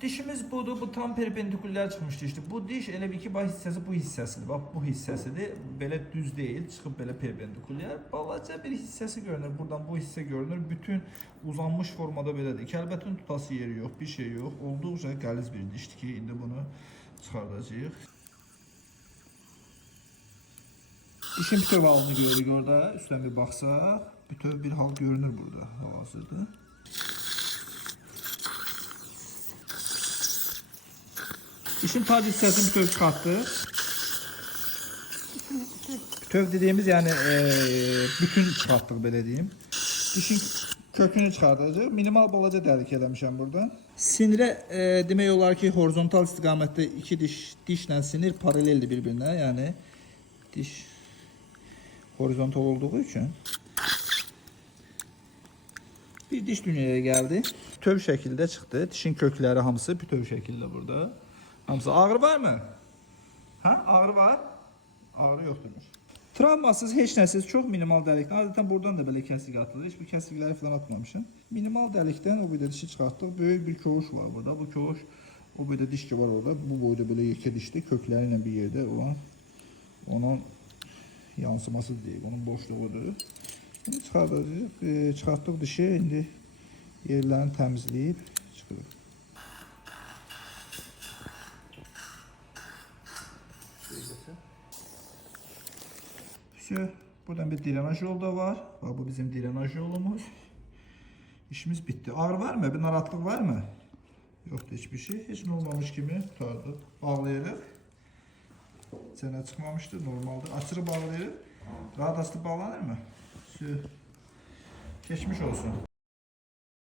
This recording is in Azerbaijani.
Dişimiz budur, bu tam perpendikulyar çıxmışdı işte. Bu diş elə bir ki, bax hissəsi bu hissəsidir. Bax bu hissəsidir. Belə düz deyil, çıxıb belə perpendikulyar. Balaca bir hissəsi görünür. Buradan bu hissə görünür. Bütün uzanmış formada belədir. Kəlbətin tutası yeri yox, bir şey yox. Olduqca qəliz bir dişdir ki, indi bunu çıxardacağıq. Dişin bütöv halını görürük orada. Üstdən bir baxsaq, bütöv bir hal görünür burada hal-hazırda. Dişin tac hissəsini bütöv çıxartdıq. Bütöv dediğimiz yani bütün çıxartdıq belə deyim. Dişin kökünü çıxardacaq. Minimal balaca dəlik eləmişəm burada. Sinirə demək olar ki, horizontal istiqamətdə iki dişlə sinir paraleldir bir-birinə. Yəni diş horizontal olduğu üçün bir diş dünyaya geldi. Bütöv şəkildə çıxdı. Dişin kökləri hamısı bütöv şəkildə burada. Hamısı ağrı var mı? Ha? Ağrı var? Ağrı yoxdur. Travmasız, heç nəsiz, çox minimal dəlikdən. Adətən buradan da belə kəsik atılır. Heç bir kəsikləri falan atmamışım. Minimal dəlikdən o boyda dişi çıxartdıq. Böyük bir kovuş var burada. Bu kovuş o boyda diş ki var orada. Bu boyda belə yekə dişdir. Kökləri ilə bir yerdə olan onun yansıması deyil. Onun boşluğudur. Bunu çıxardacağıq. Çıxartdıq dişi. İndi yerlərini təmizləyib çıxırıq. Buradan bir drenaj yolu da var. Bak, bu bizim drenaj yolumuz. İşimiz bitti. Ağrı var mı? Bir narahatlıq var mı? Yoktu hiçbir şey. Hiç olmamış gibi tutardı. Bağlayırıq. Çənə çıxmamışdı. Normaldir. Açırı bağlayırıq. Rahat asılı bağlanır mı? Geçmiş olsun.